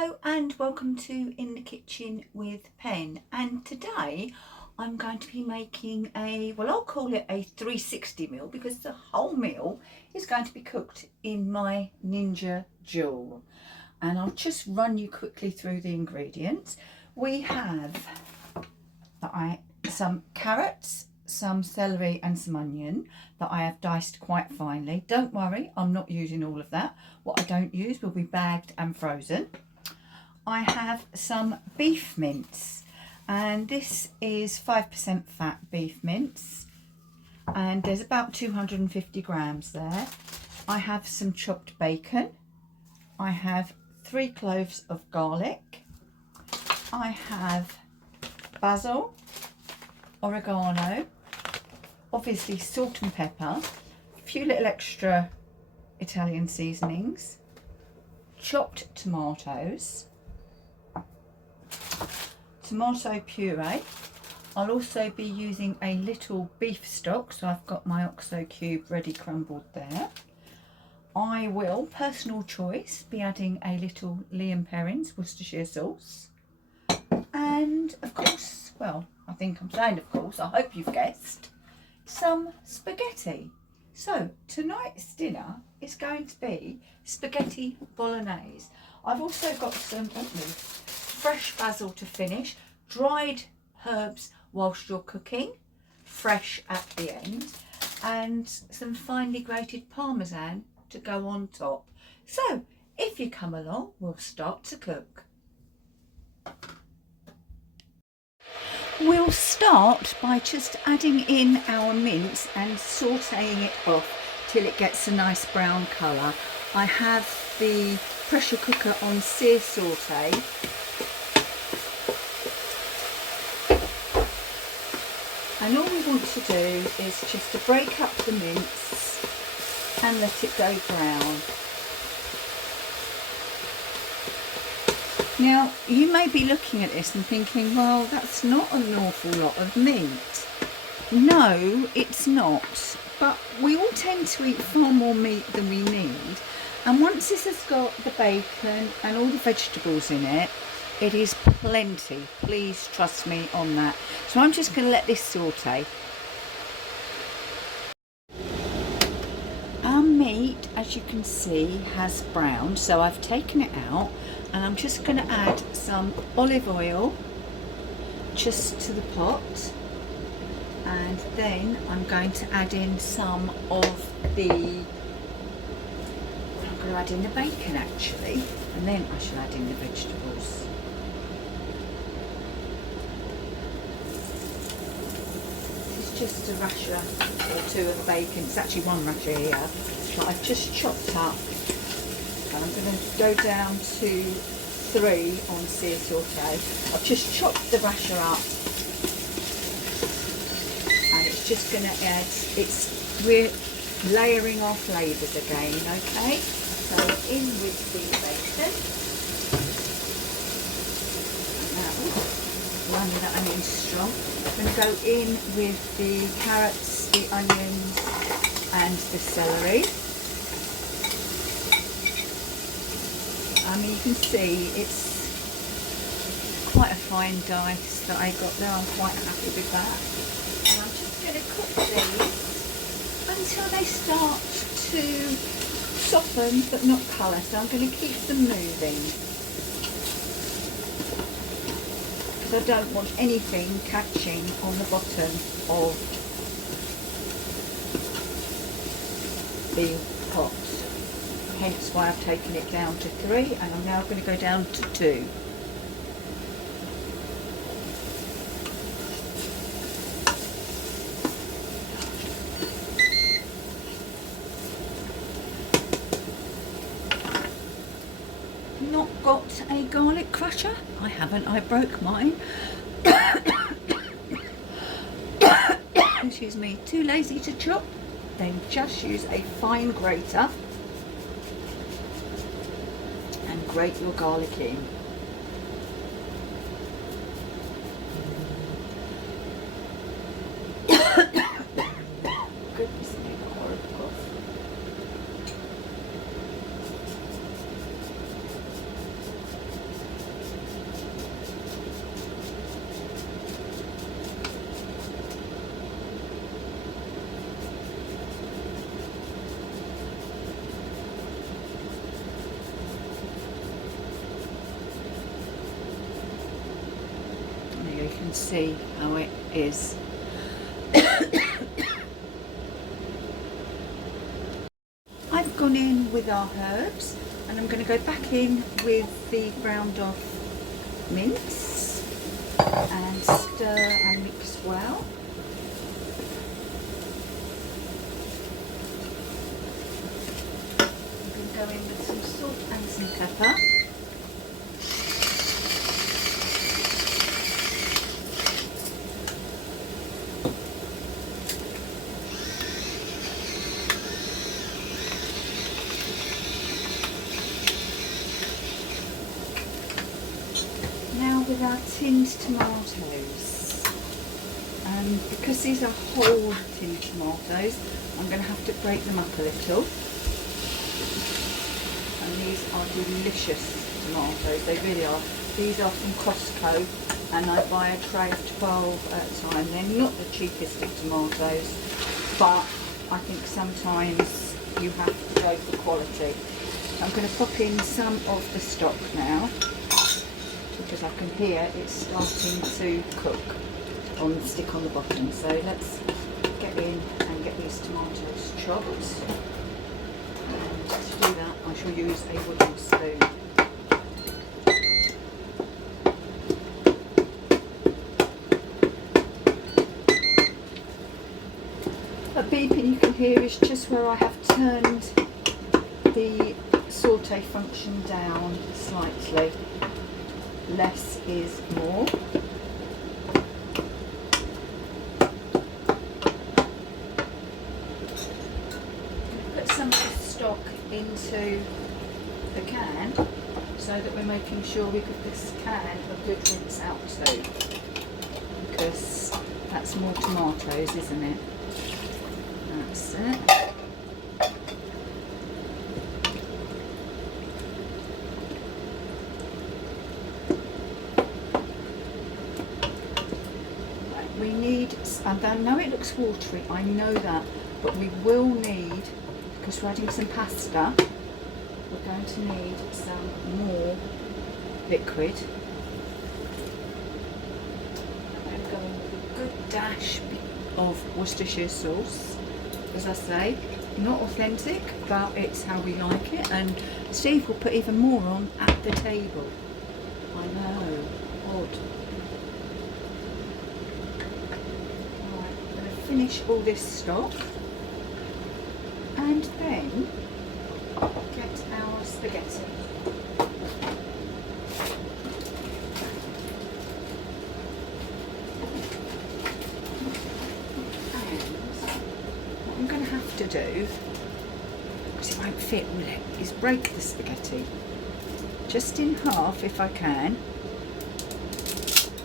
Hello and welcome to In the Kitchen with Pen, and today I'm going to be making I'll call it a 360 meal because the whole meal is going to be cooked in my Ninja Joule. And I'll just run you quickly through the ingredients. We have some carrots, some celery and some onion that I have diced quite finely. Don't worry, I'm not using all of that. What I don't use will be bagged and frozen. I have some beef mince, and this is 5% fat beef mince, and there's about 250 grams there. I have some chopped bacon. I have 3 cloves of garlic. I have basil, oregano, obviously salt and pepper, a few little extra Italian seasonings, chopped tomatoes, tomato puree. I'll also be using a little beef stock, so I've got my OXO cube ready crumbled there. I will, personal choice, be adding a little Lea & Perrins Worcestershire sauce. And of course, well, I think I'm saying of course, I hope you've guessed, some spaghetti. So tonight's dinner is going to be spaghetti bolognese. I've also got some fresh basil to finish, dried herbs whilst you're cooking, fresh at the end, and some finely grated parmesan to go on top. So if you come along, we'll start to cook. We'll start by just adding in our mince and sautéing it off till it gets a nice brown colour. I have the pressure cooker on sear sauté. And all we want to do is just to break up the mince and let it go brown. Now, you may be looking at this and thinking, well, that's not an awful lot of meat. No, it's not. But we all tend to eat far more meat than we need. And once this has got the bacon and all the vegetables in it, it is plenty. Please trust me on that. So I'm just going to let this saute. Our meat, as you can see, has browned, so I've taken it out, and I'm just going to add some olive oil just to the pot, and then I'm going to add in some of the, I'm going to add in the bacon actually, and then I shall add in the vegetables. Just a rasher or two of bacon. It's actually one rasher here that I've just chopped up, and I'm going to go down to 3 on sear sauté. I've just chopped the rasher up, and it's just going to add, we're layering our flavours again, okay? So in with the bacon. Now, running that onion strong. I'm going to go in with the carrots, the onions and the celery. I mean, you can see it's quite a fine dice that I got there. I'm quite happy with that. And I'm just going to cook these until they start to soften but not colour. So I'm going to keep them moving. I don't want anything catching on the bottom of the pot. Hence why I've taken it down to 3, and I'm now going to go down to 2. Not got a garlic crusher? I haven't, I broke mine. Excuse me, too lazy to chop? Then just use a fine grater and grate your garlic in. Goodness me, horrible cough. you can see how it is. I've gone in with our herbs, and I'm going to go back in with the ground off mince and stir and mix well. I'm going to go in with some salt and some pepper. With our tinned tomatoes, and because these are whole tinned tomatoes, I'm going to have to break them up a little. And these are delicious tomatoes, they really are. These are from Costco, and I buy a tray of 12 at a time. They're not the cheapest of tomatoes, but I think sometimes you have to go for quality. I'm going to pop in some of the stock now, because I can hear it's starting to cook on the stick on the bottom. So let's get in and get these tomatoes chopped. And to do that, I shall use a wooden spoon. A beeping you can hear is just where I have turned the saute function down slightly. Less is more. Put some of the stock into the can so that we're making sure we give this can a good rinse out too, because that's more tomatoes, isn't it? That's it. We need, and I know it looks watery, I know that, but we will need, because we're adding some pasta, we're going to need some more liquid. I'm going with a good dash of Worcestershire sauce. As I say, not authentic, but it's how we like it, and Steve will put even more on at the table. I know, odd. Finish all this stock and then get our spaghetti. And what I'm going to have to do, because it won't fit, will it, is break the spaghetti just in half if I can.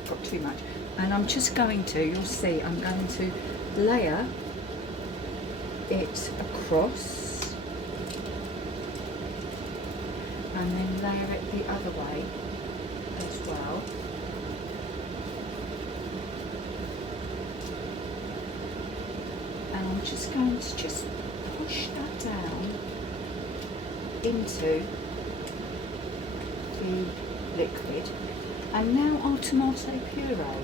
Got too much. And I'm just going to, you'll see, I'm going to layer it across and then layer it the other way as well. And I'm just going to just push that down into the liquid. And now our tomato puree.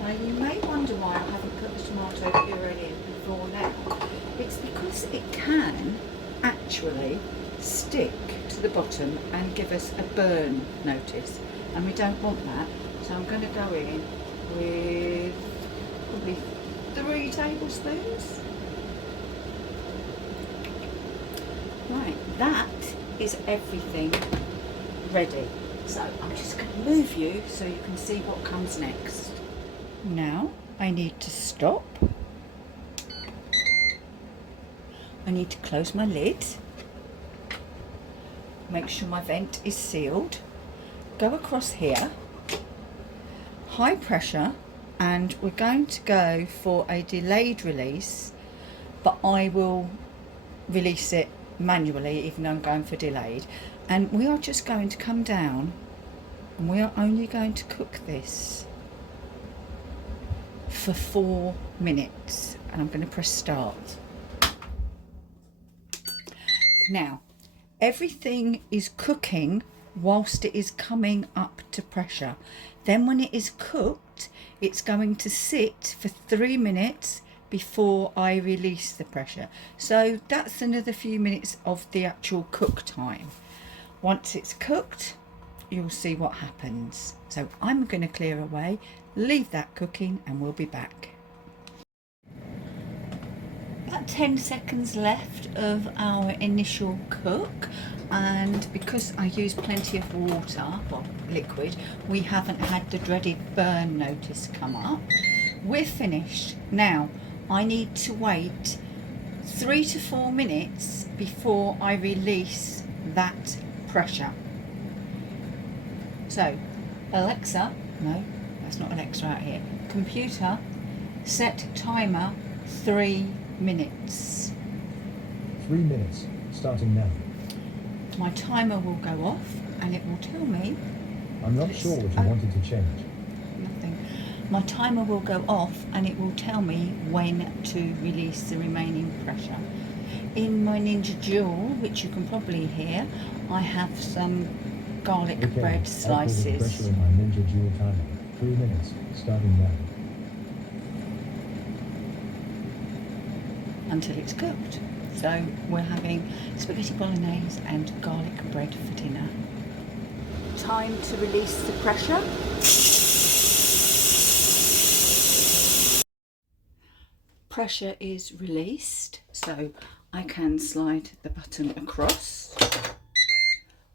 Now you may wonder why I haven't put the tomato puree in before now. It's because it can actually stick to the bottom and give us a burn notice, and we don't want that. So I'm going to go in with probably 3 tablespoons. Right, that is everything ready. So I'm just going to move you so you can see what comes next. Now I need to stop. I need to close my lid. Make sure my vent is sealed. Go across here. High pressure, and we're going to go for a delayed release, but I will release it manually even though I'm going for delayed. And we are just going to come down, and we are only going to cook this for 4 minutes, and I'm going to press start. Now everything is cooking whilst it is coming up to pressure. Then when it is cooked, it's going to sit for 3 minutes before I release the pressure. So that's another few minutes of the actual cook time. Once it's cooked, you'll see what happens. So I'm going to clear away, leave that cooking, and we'll be back. About 10 seconds left of our initial cook, and because I use plenty of water, well, liquid, we haven't had the dreaded burn notice come up. We're finished. Now I need to wait 3 to 4 minutes before I release that pressure. So Alexa, no, that's not Alexa out here, computer, set timer 3 minutes. 3 minutes, starting now. My timer will go off and it will tell me. I'm not sure what you wanted to change. Nothing. My timer will go off and it will tell me when to release the remaining pressure. In my Ninja Duel, which you can probably hear, I have some garlic bread slices. I'll put the pressure in my Ninja Duel timer. 3 minutes, starting now. Until it's cooked. So we're having spaghetti bolognese and garlic bread for dinner. Time to release the pressure. Pressure is released, so I can slide the button across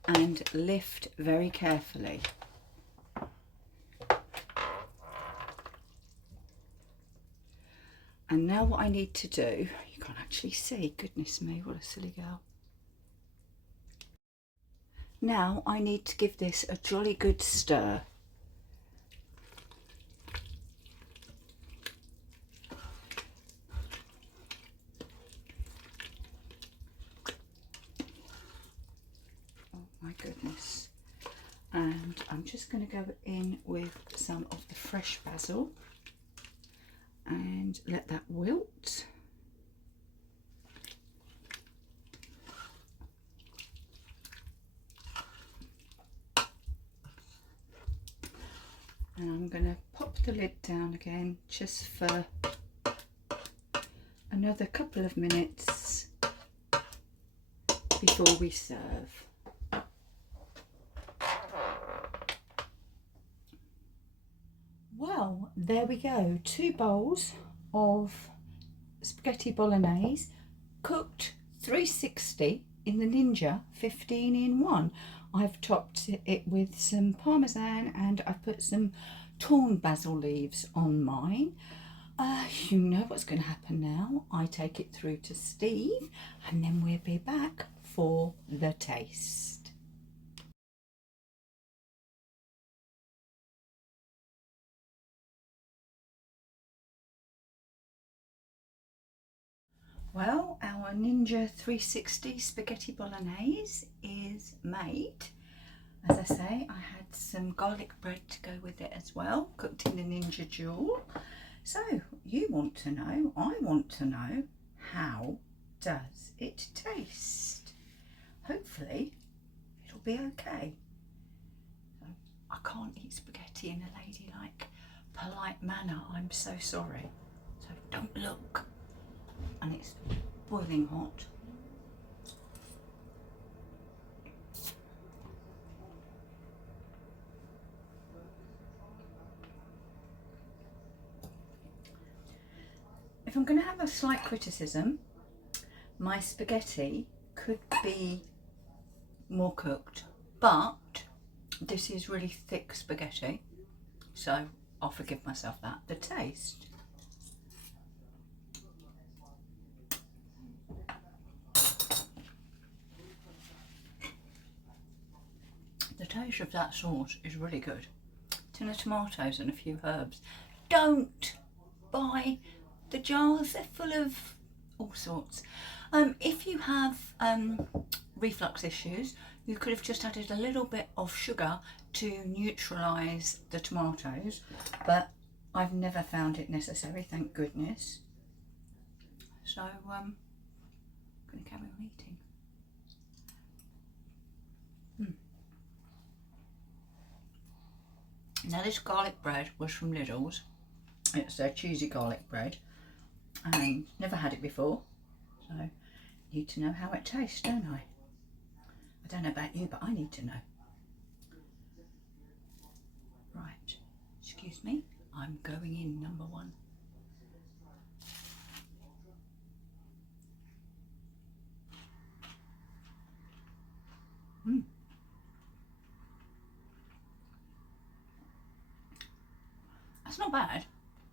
and lift very carefully. And now what I need to do, you can't actually see, goodness me, what a silly girl. Now I need to give this a jolly good stir. Oh my goodness. And I'm just going to go in with some of the fresh basil and let that wilt. And I'm going to pop the lid down again just for another couple of minutes before we serve. Well, there we go, 2 bowls of spaghetti bolognese, cooked 360 in the Ninja 15 in 1. I've topped it with some parmesan and I've put some torn basil leaves on mine. You know what's going to happen now. I take it through to Steve and then we'll be back for the taste. Well, our Ninja 360 spaghetti bolognese is made. As I say, I had some garlic bread to go with it as well, cooked in the Ninja Duel. So you want to know, I want to know, how does it taste? Hopefully it'll be okay. So, I can't eat spaghetti in a ladylike, polite manner. I'm so sorry. So don't look. And it's boiling hot. If I'm going to have a slight criticism, my spaghetti could be more cooked, but this is really thick spaghetti, so I'll forgive myself that. The taste, of that sauce is really good. Tin of tomatoes and a few herbs. Don't buy the jars, they're full of all sorts. If you have reflux issues, you could have just added a little bit of sugar to neutralise the tomatoes, but I've never found it necessary, thank goodness. So I'm going to carry on eating. Now this garlic bread was from Lidl's. It's their cheesy garlic bread. Never had it before, so need to know how it tastes, don't I? I don't know about you, but I need to know. Right, excuse me, I'm going in number one. That's not bad.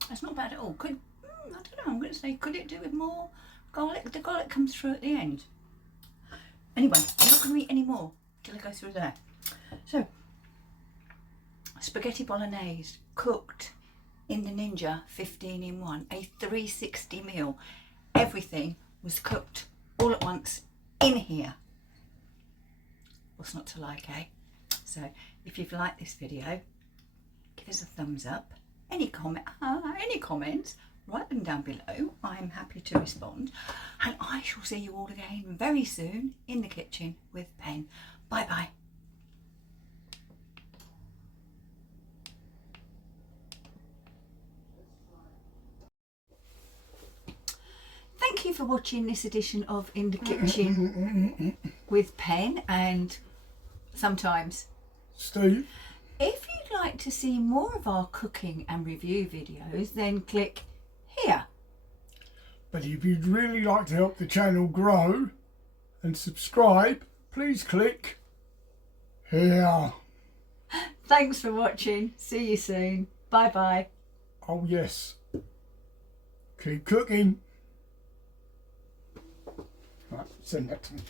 That's not bad at all. Could I don't know. I'm going to say, could it do with more garlic? The garlic comes through at the end. Anyway, I'm not going to eat any more till I go through there. So, spaghetti bolognese cooked in the Ninja 15 in 1, a 360 meal. Everything was cooked all at once in here. What's not to like, eh? So, if you've liked this video, give us a thumbs up. Any comments, write them down below. I'm happy to respond. And I shall see you all again very soon in the kitchen with Pen. Bye bye. Thank you for watching this edition of In the Kitchen with Pen and sometimes Steve. If you'd like to see more of our cooking and review videos, then click here. But if you'd really like to help the channel grow and subscribe, please click here. Thanks for watching. See you soon. Bye bye. Oh yes. Keep cooking. Right, send that to me.